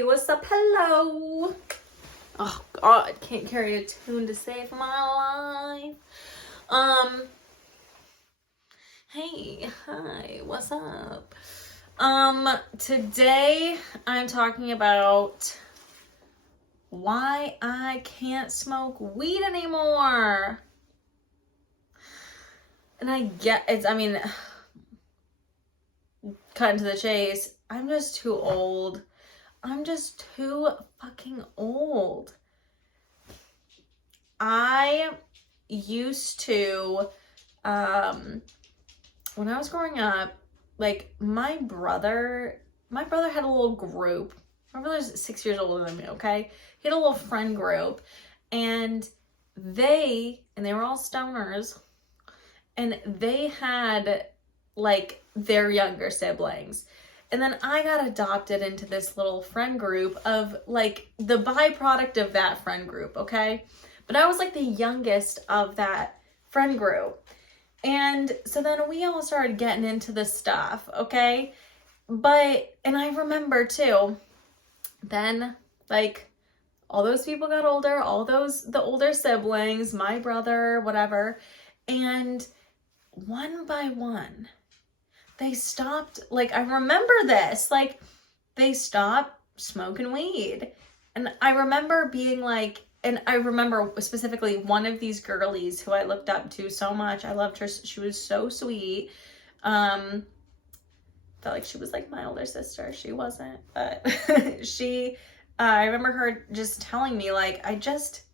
Hey, what's up? Hello. Oh God, can't carry a tune to save my life. Hey, hi, what's up? Today I'm talking about why I can't smoke weed anymore. And I get it's, cutting to the chase, I'm just too old. I'm just too fucking old. I used to, when I was growing up, like my brother had a little group. My brother's 6 years older than me, okay? He had a little friend group, and they were all stoners, and they had like their younger siblings. And then I got adopted into this little friend group of like the byproduct of that friend group, okay? But I was like the youngest of that friend group. And so then we all started getting into this stuff, okay? And I remember too, then like all those people got older, the older siblings, my brother, whatever. And one by one, they stopped, like, I remember this, like, they stopped smoking weed. And I remember being like, and I remember specifically one of these girlies who I looked up to so much. I loved her. She was so sweet. Felt like she was like my older sister. She wasn't, but I remember her just telling me like, I just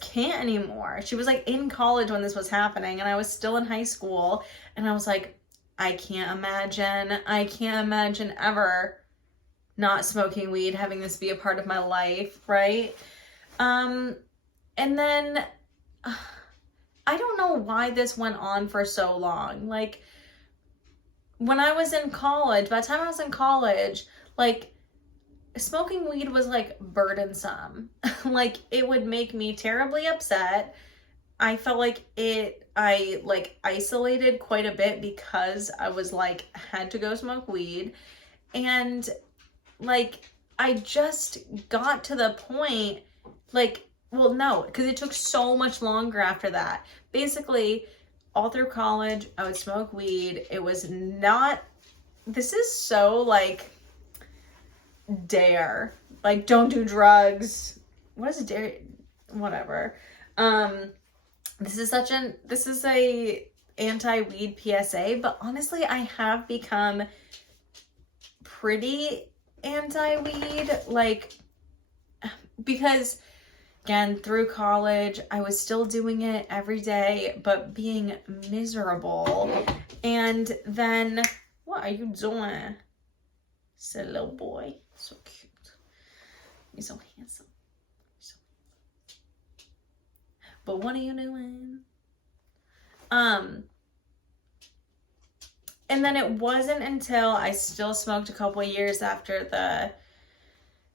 can't anymore. She was like in college when this was happening, and I was still in high school, and I was like, I can't imagine ever not smoking weed, having this be a part of my life, right? And then I don't know why this went on for so long. Like when I was in college, by the time I was in college, like smoking weed was like burdensome. Like it would make me terribly upset. I felt like I like isolated quite a bit because I was like, had to go smoke weed. And like, I just got to the point, like, well, no, because it took so much longer after that. Basically, all through college, I would smoke weed. It was not, this is so like, dare. Like, don't do drugs. What is dare? Whatever. This is a anti-weed PSA, but honestly, I have become pretty anti-weed, like, because again, through college, I was still doing it every day, but being miserable. And then, what are you doing? Silly little boy, so cute. He's so handsome. But what are you doing? And then it wasn't until I still smoked a couple of years after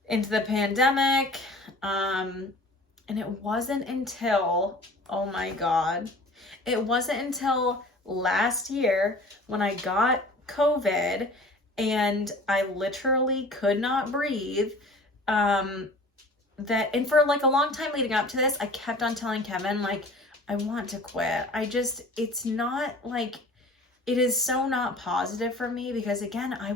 into the pandemic. And it wasn't until, oh my God, it wasn't until last year when I got COVID and I literally could not breathe, and for like a long time leading up to this, I kept on telling Kevin, like, I want to quit. It's not like, it is so not positive for me because again, I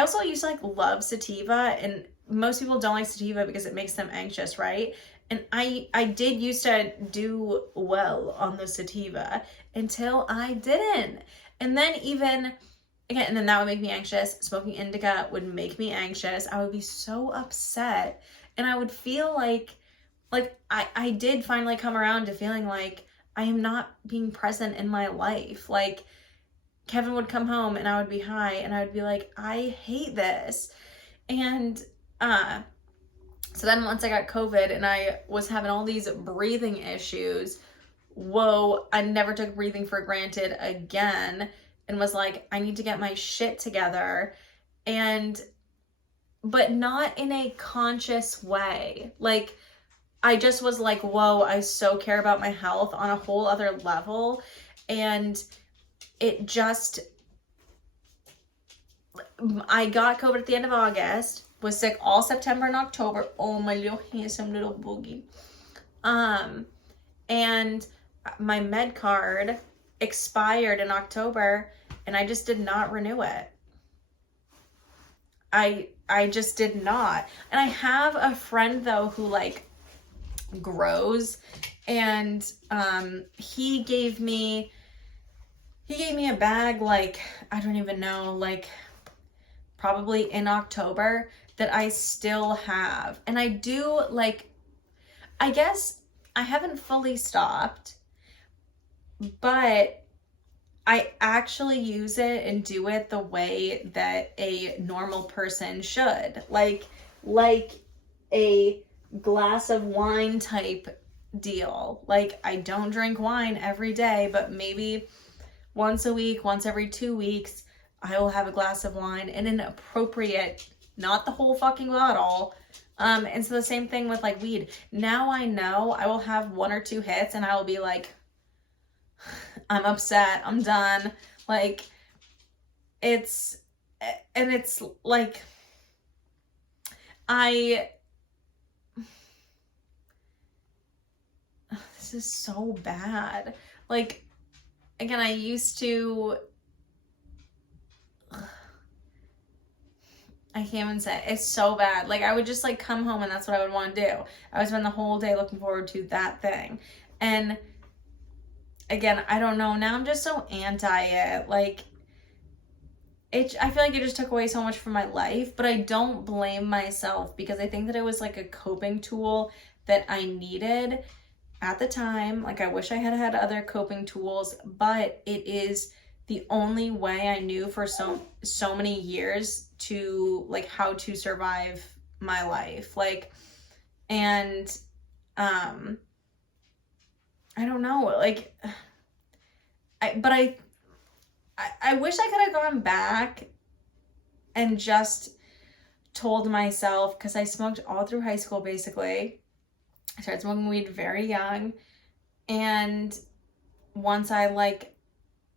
also used to like love sativa, and most people don't like sativa because it makes them anxious, right? And I did used to do well on the sativa until I didn't. And then and then that would make me anxious. Smoking indica would make me anxious. I would be so upset. And I would feel like I did finally come around to feeling like I am not being present in my life. Like Kevin would come home and I would be high and I would be like, I hate this. And so then once I got COVID and I was having all these breathing issues, whoa, I never took breathing for granted again. And was like, I need to get my shit together, but not in a conscious way. Like, I just was like, whoa, I so care about my health on a whole other level. And it just, I got COVID at the end of August, was sick all September and October. Oh, my little handsome little boogie. And my med card expired in October, and I just did not renew it. I just did not. And I have a friend though who like grows, and he gave me a bag, like, I don't even know, like probably in October, that I still have. And I do, like, I guess I haven't fully stopped, but I actually use it and do it the way that a normal person should. Like a glass of wine type deal. Like, I don't drink wine every day, but maybe once a week, once every 2 weeks, I will have a glass of wine in an appropriate, not the whole fucking bottle. And so the same thing with like weed. Now I know I will have 1 or 2 hits and I will be like, I'm upset, I'm done. Like, it's like, this is so bad. Like, again, I used to, I can't even say, it's so bad. Like, I would just like come home and that's what I would want to do. I would spend the whole day looking forward to that thing. And again, I don't know, now I'm just so anti it. Like, I feel like it just took away so much from my life, but I don't blame myself because I think that it was like a coping tool that I needed at the time. Like, I wish I had had other coping tools, but it is the only way I knew for so many years to like how to survive my life. Like, and I don't know, like, I wish I could have gone back and just told myself, because I smoked all through high school basically. I started smoking weed very young, and once I like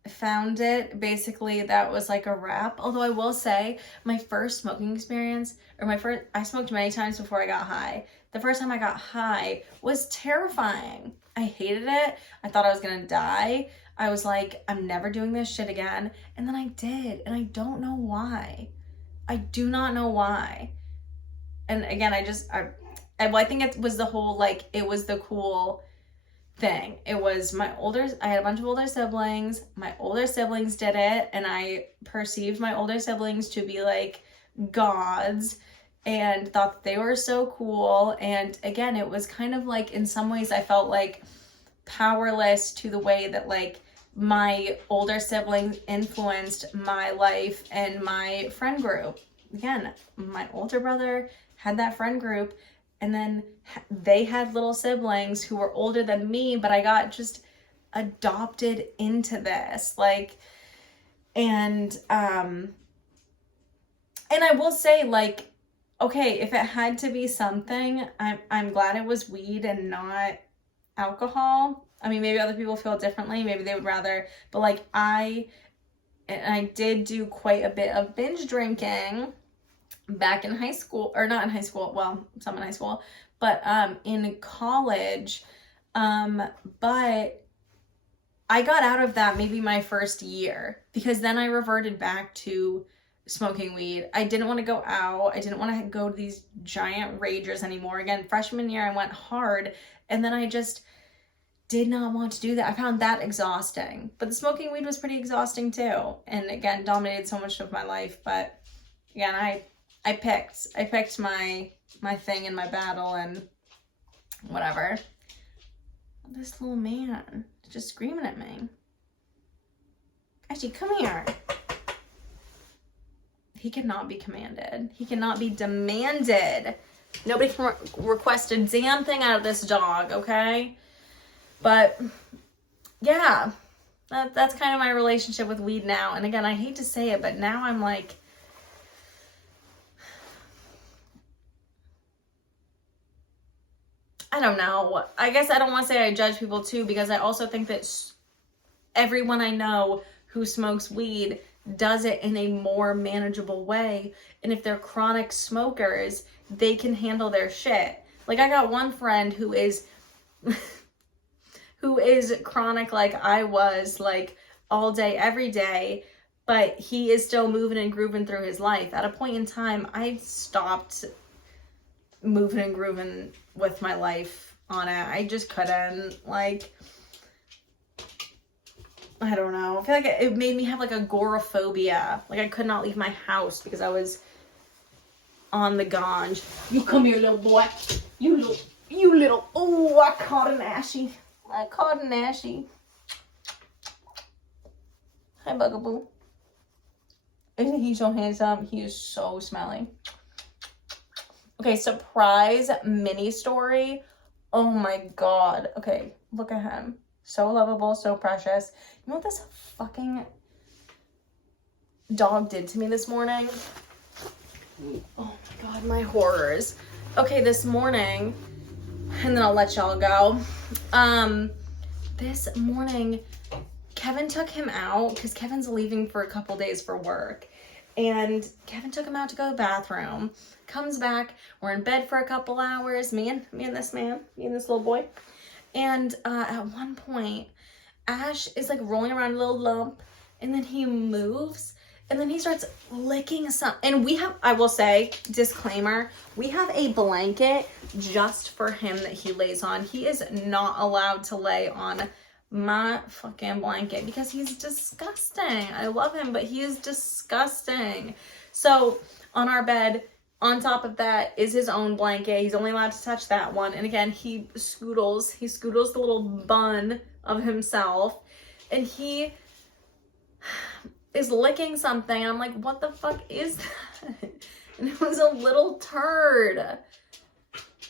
found it, basically that was like a wrap. Although I will say my first smoking experience, I smoked many times before I got high. The first time I got high was terrifying. I hated it. I thought I was gonna die. I was like, I'm never doing this shit again. And then I did, and I don't know why. I do not know why. And again, I think it was the whole, like, it was the cool thing. It was I had a bunch of older siblings. My older siblings did it, and I perceived my older siblings to be like gods and thought that they were so cool. And again, it was kind of like, in some ways I felt like powerless to the way that like my older siblings influenced my life and my friend group. Again, my older brother had that friend group, and then they had little siblings who were older than me, but I got just adopted into this. Like, and I will say, like, okay, if it had to be something, I'm glad it was weed and not alcohol. I mean, maybe other people feel differently. Maybe they would rather, but like I did do quite a bit of binge drinking back in high school, or not in high school, well, some in high school, but in college. But I got out of that maybe my first year, because then I reverted back to smoking weed. I didn't want to go out. I didn't want to go to these giant ragers anymore. Again, freshman year I went hard, and then I just did not want to do that. I found that exhausting. But the smoking weed was pretty exhausting too. And again, dominated so much of my life. But again, I picked my thing and my battle and whatever. This little man is just screaming at me. Actually, come here. He cannot be commanded. He cannot be demanded. Nobody can request a damn thing out of this dog, okay? But yeah, that's kind of my relationship with weed now. And again, I hate to say it, but now I'm like, I don't know. I guess I don't want to say I judge people too, because I also think that everyone I know who smokes weed does it in a more manageable way. And if they're chronic smokers, they can handle their shit. Like, I got one friend who is who is chronic like I was, like all day, every day, but he is still moving and grooving through his life. At a point in time, I stopped moving and grooving with my life on it. I just couldn't, like, I don't know. I feel like it made me have like agoraphobia. Like, I could not leave my house because I was on the ganj. You come here, little boy. You little, oh, I caught an ashy. Hi, Bugaboo. Isn't he so handsome? He is so smelly. Okay, surprise mini story. Oh my God. Okay, look at him. So lovable, so precious. You know what this fucking dog did to me this morning? Oh my God, my horrors. Okay, this morning, and then I'll let y'all go. This morning, Kevin took him out because Kevin's leaving for a couple days for work. And Kevin took him out to go to the bathroom. Comes back. We're in bed for a couple hours. Me and this little boy. And at one point, Ash is like rolling around a little lump. And then he moves. And then he starts licking something. And we have, I will say, disclaimer, we have a blanket just for him that he lays on. He is not allowed to lay on my fucking blanket because he's disgusting. I love him, but he is disgusting. So on our bed, on top of that is his own blanket. He's only allowed to touch that one. And again, he scoodles the little bun of himself. And he is licking something. I'm like, what the fuck is that? And it was a little turd.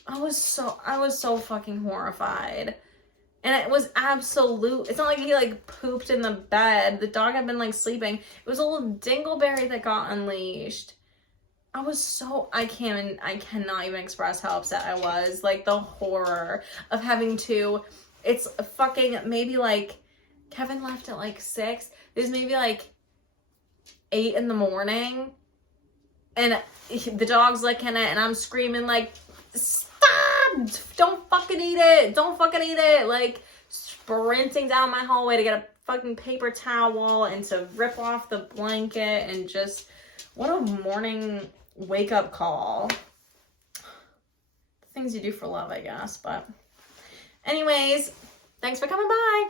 I was so fucking horrified. And it was absolute. It's not like he like pooped in the bed. The dog had been like sleeping. It was a little dingleberry that got unleashed. I cannot even express how upset I was. Like, the horror of having to, it's fucking maybe like, Kevin left at like 6. There's maybe like 8 in the morning. And the dog's licking it and I'm screaming like, stop! Don't fucking eat it! Don't fucking eat it! Like, sprinting down my hallway to get a fucking paper towel and to rip off the blanket, and just, what a morning wake up call. Things you do for love, I guess. But anyways, thanks for coming by.